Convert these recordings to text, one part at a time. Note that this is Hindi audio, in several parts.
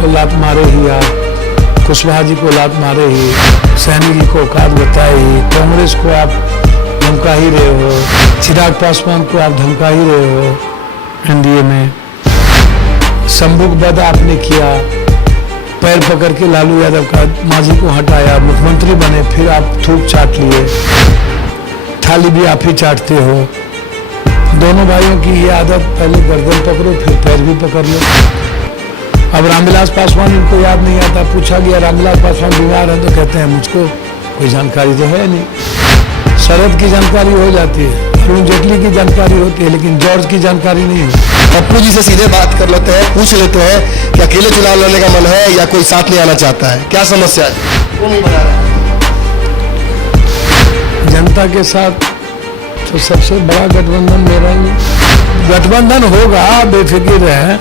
को लात मारे ही आप, कुशवाहा जी को लात मारे ही, सैनी जी को औकात बताए ही, कांग्रेस को आप धमका ही रहे हो, चिराग पासवान को आप धमका ही रहे हो, एनडीए में संबुकबद आपने किया, पैर पकड़ के लालू यादव का मांझी को हटाया, मुख्यमंत्री बने, फिर आप थूक चाट लिए, थाली भी आप ही चाटते हो। दोनों भाइयों की ये आदत, पहले गर्दन पकड़ो फिर पैर भी पकड़ लो। अब रामविलास पासवान इनको याद नहीं आता, पूछा गया रामविलास पासवान बीमार है तो कहते हैं मुझको कोई जानकारी तो है नहीं। शरद की जानकारी हो जाती है, अरुण जेटली की जानकारी होती है, लेकिन जॉर्ज की जानकारी नहीं होती। पप्पू जी से सीधे बात कर लेते हैं, पूछ लेते हैं कि अकेले चुनाव लड़ने का मन है या कोई साथ नहीं आना चाहता है, क्या समस्या है, क्यों नहीं बना रहा? जनता के साथ तो सबसे बड़ा गठबंधन मेरा ही है। गठबंधन होगा, बेफिक्र है,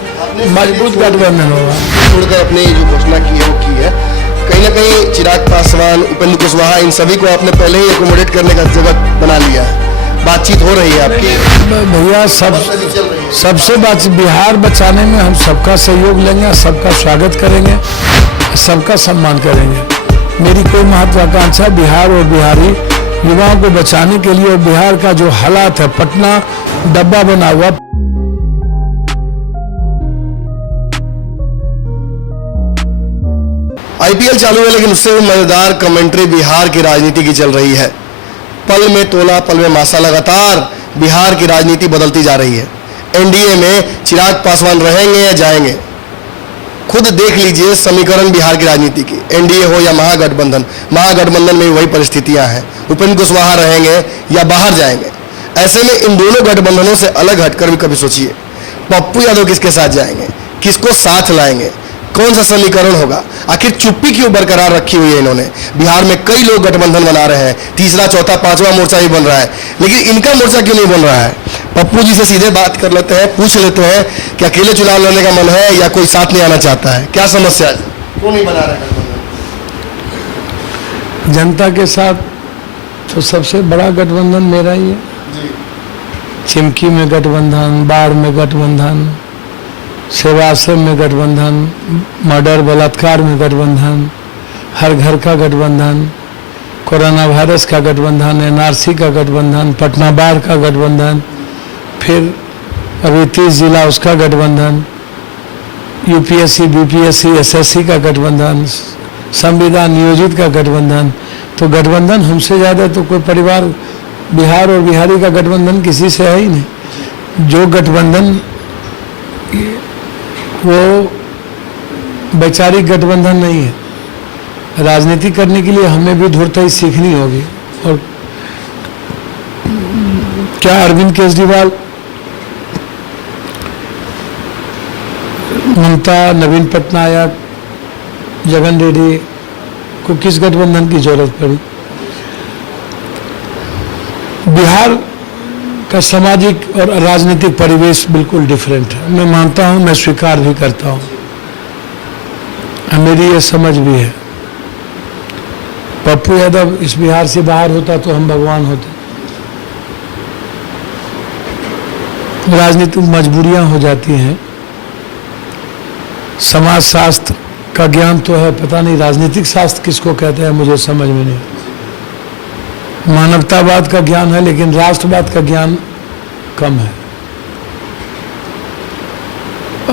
मजबूत गठबंधन होगा। छोड़कर अपनी जो घोषणा की है वो की है, कहीं ना कहीं चिराग पासवान, उपेंद्र कुशवाहा, इन सभी को आपने पहले ही एकोमोडेट करने का जगह बना लिया है, बातचीत हो रही है आपकी? भैया सबसे बात, बिहार बचाने में हम सबका सहयोग लेंगे, सबका स्वागत करेंगे, सबका सम्मान करेंगे। मेरी कोई महत्वाकांक्षा बिहार और बिहारी युवाओं को बचाने के लिए, और बिहार का जो हालात है, पटना डब्बा बना हुआ। आईपीएल चालू है, लेकिन उससे भी मजेदार कमेंट्री बिहार की राजनीति की चल रही है। पल में तोला पल में मासा, लगातार बिहार की राजनीति बदलती जा रही है। एनडीए में चिराग पासवान रहेंगे या जाएंगे? खुद देख लीजिए समीकरण बिहार की राजनीति की, एनडीए हो या महागठबंधन, महागठबंधन में वही परिस्थितियां हैं। उपेंद्र कुशवाहा रहेंगे या बाहर जाएंगे? ऐसे में इन दोनों गठबंधनों से अलग हटकर भी कभी सोचिए, पप्पू यादव किसके साथ जाएंगे, किसको साथ लाएंगे, कौन सा समीकरण होगा? आखिर चुप्पी क्यों बरकरार रखी हुई है इन्होंने? बिहार में कई लोग गठबंधन बना रहे हैं, तीसरा चौथा पांचवा मोर्चा भी बन रहा है, लेकिन इनका मोर्चा क्यों नहीं बन रहा है? पप्पू जी से सीधे बात कर लेते हैं, पूछ लेते हैं कि अकेले चुनाव लड़ने का मन है या कोई साथ नहीं आना चाहता है, क्या समस्या है, क्यों नहीं बना रहा है गठबंधन? जनता के साथ तो सबसे बड़ा गठबंधन मेरा ही है। चिमकी में गठबंधन, बाढ़ में गठबंधन, सेवा आश्रम में गठबंधन, मर्डर बलात्कार में गठबंधन, हर घर का गठबंधन, कोरोना वायरस का गठबंधन, एनआरसी का गठबंधन, पटना बाढ़ का गठबंधन, फिर अभी 30 जिला उसका गठबंधन, यूपीएससी बीपीएससी एसएससी का गठबंधन, संविधान नियोजित का गठबंधन। तो गठबंधन हमसे ज़्यादा तो कोई परिवार, बिहार और बिहारी का गठबंधन किसी से है ही नहीं। जो गठबंधन वो वैचारिक गठबंधन नहीं है। राजनीति करने के लिए हमें भी धूर्तता सीखनी होगी। और क्या अरविंद केजरीवाल, ममता, नवीन पटनायक, जगन रेड्डी को किस गठबंधन की जरूरत पड़ी? बिहार का सामाजिक और राजनीतिक परिवेश बिल्कुल डिफरेंट है। मैं मानता हूं, मैं स्वीकार भी करता हूं, मेरी ये समझ भी है। पप्पू यादव इस बिहार से बाहर होता तो हम भगवान होते। राजनीतिक मजबूरियां हो जाती हैं। समाज शास्त्र का ज्ञान तो है, पता नहीं राजनीतिक शास्त्र किसको कहते हैं, मुझे समझ में नहीं। मानवतावाद का ज्ञान है, लेकिन राष्ट्रवाद का ज्ञान कम है।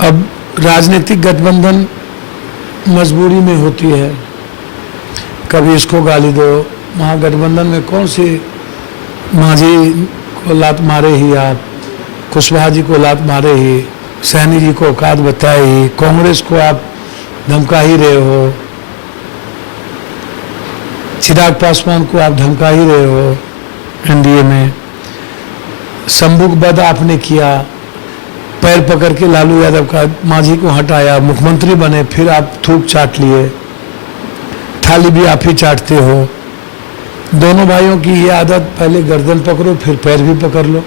अब राजनीतिक गठबंधन मजबूरी में होती है, कभी इसको गाली दो। महागठबंधन में कौन सी मांझी को लात मारे ही आप, कुशवाहा जी को लात मारे ही, सैनी जी को औकात बताए ही, कांग्रेस को आप धमका ही रहे हो, चिराग पासवान को आप धमका ही रहे हो, एनडीए में संबुकबद आपने किया, पैर पकड़ के लालू यादव का मांझी को हटाया, मुख्यमंत्री बने, फिर आप थूक चाट लिए, थाली भी आप ही चाटते हो। दोनों भाइयों की ये आदत, पहले गर्दन पकड़ो फिर पैर भी पकड़ लो।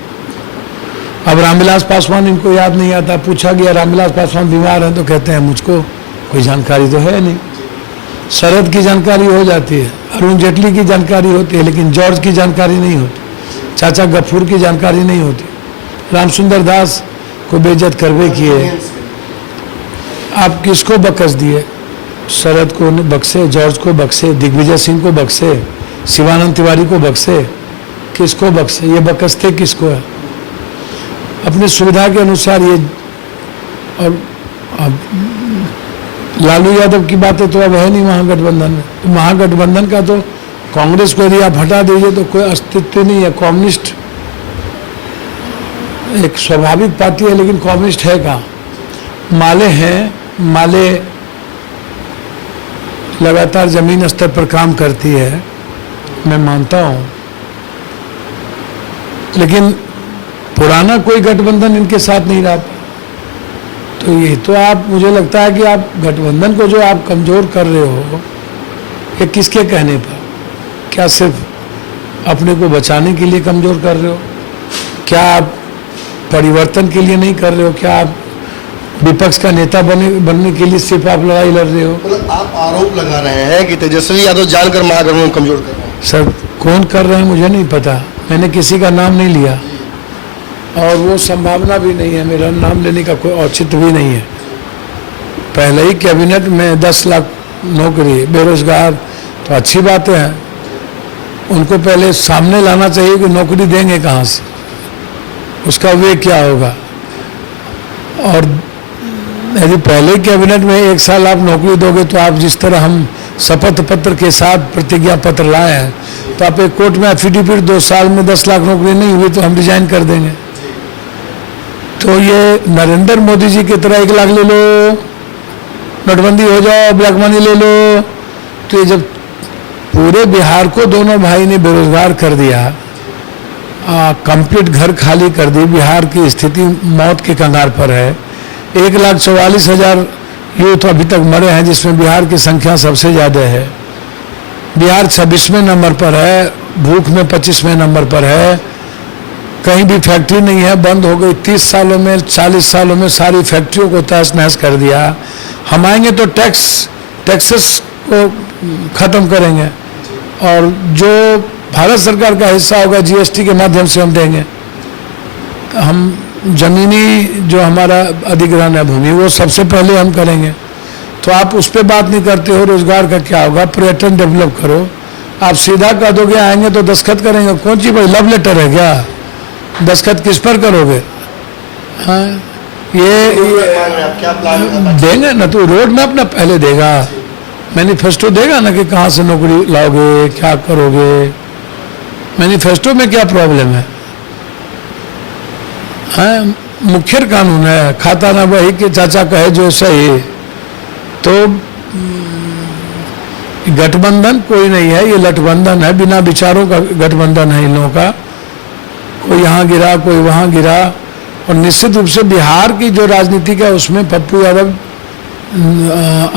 अब रामविलास पासवान इनको याद नहीं आता, पूछा गया रामविलास पासवान बीमार है तो कहते हैं मुझको कोई जानकारी तो है नहीं। शरद की जानकारी हो जाती है, अरुण जेटली की जानकारी होती है, लेकिन जॉर्ज की जानकारी नहीं होती, चाचा गफूर की जानकारी नहीं होती। रामसुंदर दास को बेइज्जत करवे किए। आप किसको बकस दिए? शरद को बक्से, जॉर्ज को बक्से, दिग्विजय सिंह को बक्से, शिवानंद तिवारी को बक्से, किसको बक्से? ये बकसते किसको है? अपनी सुविधा के अनुसार ये। और अब लालू यादव की बातें तो अब है नहीं महागठबंधन में, तो महागठबंधन का तो कांग्रेस को यदि आप हटा दीजिए तो कोई अस्तित्व नहीं है। कम्युनिस्ट एक स्वाभाविक पार्टी है, लेकिन कम्युनिस्ट है कहाँ? माले हैं, माले लगातार जमीन स्तर पर काम करती है, मैं मानता हूँ, लेकिन पुराना कोई गठबंधन इनके साथ नहीं रहा। तो ये तो आप, मुझे लगता है कि आप गठबंधन को जो आप कमजोर कर रहे हो, ये किसके कहने पर? क्या सिर्फ अपने को बचाने के लिए कमजोर कर रहे हो? क्या आप परिवर्तन के लिए नहीं कर रहे हो? क्या आप विपक्ष का नेता बनने के लिए सिर्फ आप लड़ाई लड़ रहे हो? मतलब आप आरोप लगा रहे हैं कि तेजस्वी यादव जानकर महागठबंधन को कमजोर कर रहे हैं। सर, कौन कर रहे हैं मुझे नहीं पता, मैंने किसी का नाम नहीं लिया और वो संभावना भी नहीं है, मेरा नाम लेने का कोई औचित्य भी नहीं है। पहले ही कैबिनेट में 10 लाख नौकरी, बेरोजगार, तो अच्छी बातें हैं। उनको पहले सामने लाना चाहिए कि नौकरी देंगे कहाँ से, उसका वे क्या होगा। और यदि पहले कैबिनेट में 1 साल आप नौकरी दोगे तो आप जिस तरह हम शपथ पत्र के साथ प्रतिज्ञा पत्र लाए हैं, तो आप एक कोर्ट में एफिडेविट 2 साल में 10 लाख नौकरी नहीं हुई तो हम रिजाइन कर देंगे। तो ये नरेंद्र मोदी जी की तरह 1 लाख ले लो, नोटबंदी हो जाओ, ब्लैक मनी ले लो, तो ये जब पूरे बिहार को दोनों भाई ने बेरोजगार कर दिया, कंप्लीट घर खाली कर दी, बिहार की स्थिति मौत के कगार पर है। 1,44,000 यूथ अभी तक मरे हैं, जिसमें बिहार की संख्या सबसे ज़्यादा है। बिहार 26वें नंबर पर है, भूख में 25वें नंबर पर है, कहीं भी फैक्ट्री नहीं है, बंद हो गई। 30 सालों में, 40 सालों में सारी फैक्ट्रियों को तहस नहस कर दिया। हम आएंगे तो टैक्सेस को ख़त्म करेंगे और जो भारत सरकार का हिस्सा होगा जीएसटी के माध्यम से हम देंगे। हम जमीनी जो हमारा अधिग्रहण है भूमि, वो सबसे पहले हम करेंगे। तो आप उस पर बात नहीं करते हो, रोजगार का क्या होगा? पर्यटन डेवलप करो। आप सीधा कह दोगे आएंगे तो दस्तखत करेंगे, कौन सी भाई लव लेटर है क्या? दस्तखत किस पर करोगे? हाँ, ये क्या प्लान देंगे ना, तो रोड मैप ना पहले देगा, मैनिफेस्टो देगा ना कि कहाँ से नौकरी लाओगे, क्या करोगे। मैनिफेस्टो में क्या प्रॉब्लम है? हाँ, मुखर कानून है, खाता ना वही के चाचा कहे जो सही। तो गठबंधन कोई नहीं है, ये लठबंधन है, बिना विचारों का गठबंधन है इन लोगों का। कोई यहाँ गिरा, कोई वहाँ गिरा। और निश्चित रूप से बिहार की जो राजनीति है उसमें पप्पू यादव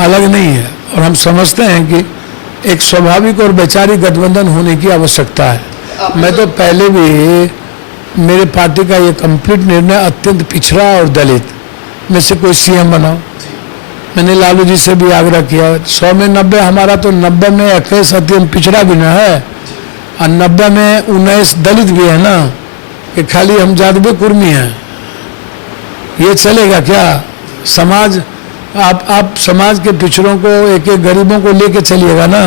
अलग नहीं है, और हम समझते हैं कि एक स्वाभाविक और वैचारिक गठबंधन होने की आवश्यकता है। मैं तो पहले भी, मेरे पार्टी का ये कंप्लीट निर्णय अत्यंत पिछड़ा और दलित में से कोई सीएम बनाओ। मैंने लालू जी से भी आग्रह किया, 100 में 90, हमारा तो 90 में 21 अत्यंत पिछड़ा भी न है और 90 में 19 दलित भी है ना, कि खाली हम जादवे कुर्मी हैं। ये चलेगा क्या? समाज, आप समाज के पिछड़ों को, एक एक गरीबों को लेके चलिएगा ना,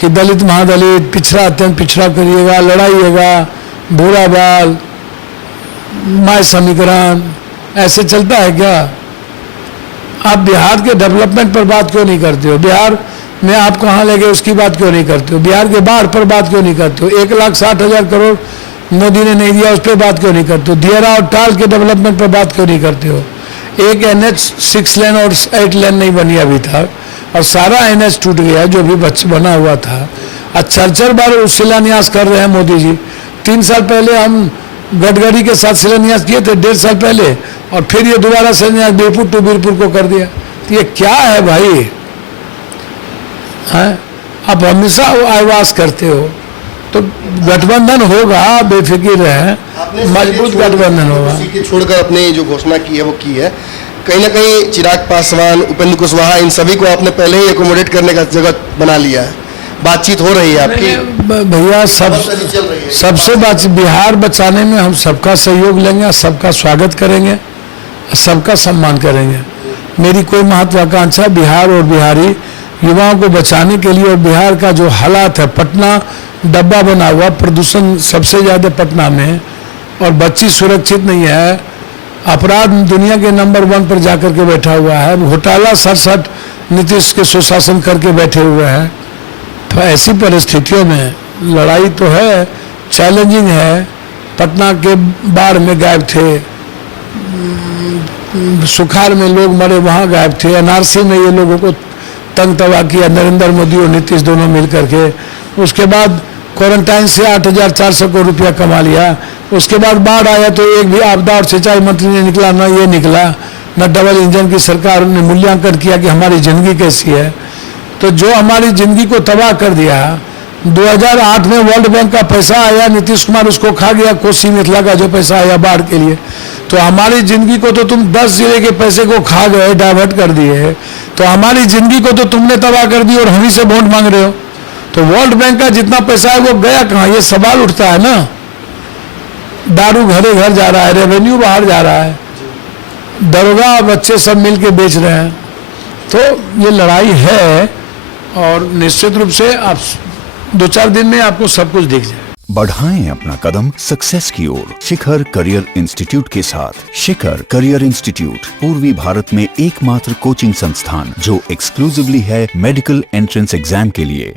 कि दलित महादलित, पिछड़ा अत्यंत पिछड़ा करिएगा, लड़ाइएगा, भूरा बाल, माय समीकरण, ऐसे चलता है क्या? आप बिहार के डेवलपमेंट पर बात क्यों नहीं करते हो? बिहार में आप कहाँ ले गए उसकी बात क्यों नहीं करते हो? बिहार के बाहर पर बात क्यों नहीं करते हो? 1,60,000 करोड़ मोदी ने नहीं दिया, उस पर बात क्यों नहीं करते हो? दियरा और टाल के डेवलपमेंट पर बात क्यों नहीं करते हो? एक NH 6 लेन और 8 लेन नहीं बनी अभी तक, और सारा NH टूट गया जो भी बना हुआ था। और 4 बार शिलान्यास कर रहे हैं मोदी जी। 3 साल पहले हम गडकरी के साथ शिलान्यास किए थे, 1.5 साल पहले, और फिर ये दोबारा शिलान्यास बीरपुर टू बीरपुर को कर दिया। तो ये क्या है भाई? हैं? आप हमेशा आवाज करते हो। तो गठबंधन होगा, बेफिक्र रहे, मजबूत गठबंधन होगा। छोड़कर अपनी जो घोषणा की है वो की है। कहीं ना कहीं चिराग पासवान, उपेंद्र कुशवाहा, इन सभी को आपने पहले ही एकोमोडेट करने का जगह बना लिया है। बातचीत हो रही है आपकी? भैया सबसे बात, बिहार बचाने में हम सबका सहयोग लेंगे, सबका स्वागत करेंगे, सबका सम्मान करेंगे। मेरी कोई महत्वाकांक्षा बिहार और बिहारी युवाओं को बचाने के लिए, और बिहार का जो हालात है, पटना डब्बा बना हुआ, प्रदूषण सबसे ज़्यादा पटना में, और बच्ची सुरक्षित नहीं है, अपराध दुनिया के नंबर 1 पर जाकर के बैठा हुआ है, घोटाला 67 नीतीश के सुशासन करके बैठे हुए हैं। तो ऐसी परिस्थितियों में लड़ाई तो है, चैलेंजिंग है। पटना के बाढ़ में गायब थे, सुखाड़ में लोग मरे, वहाँ गायब थे। एनआरसी में ये लोगों को तंग तबाह किया नरेंद्र मोदी और नीतीश दोनों मिल करके। उसके बाद क्वारंटाइन से 8,400 करोड़ रुपया कमा लिया। उसके बाद बाढ़ आया तो एक भी आपदा और सिंचाई मंत्री ने निकला, ना ये निकला, न डबल इंजन की सरकार ने मूल्यांकन किया कि हमारी जिंदगी कैसी है। तो जो हमारी जिंदगी को तबाह कर दिया, 2008 में वर्ल्ड बैंक का पैसा आया, नीतीश कुमार उसको खा गया, कोसी मिथिला का जो पैसा आया बाढ़ के लिए। तो हमारी जिंदगी को तो तुम 10 जिले के पैसे को खा गए, डाइवर्ट कर दिए। तो हमारी जिंदगी को तो तुमने तबाह कर दी और हम ही से वोट मांग रहे हो। तो वर्ल्ड बैंक का जितना पैसा है वो गया कहाँ, ये सवाल उठता है ना। दारू घरे घर जा रहा है, रेवेन्यू बाहर जा रहा है, दरोगा बच्चे सब मिल के बेच रहे हैं। तो ये लड़ाई है, और निश्चित रूप से आप 2-4 दिन में आपको सब कुछ दिख जाए। बढ़ाएं अपना कदम सक्सेस की ओर शिखर करियर इंस्टीट्यूट के साथ। शिखर करियर इंस्टीट्यूट पूर्वी भारत में एकमात्र कोचिंग संस्थान जो एक्सक्लूसिवली है मेडिकल एंट्रेंस एग्जाम के लिए।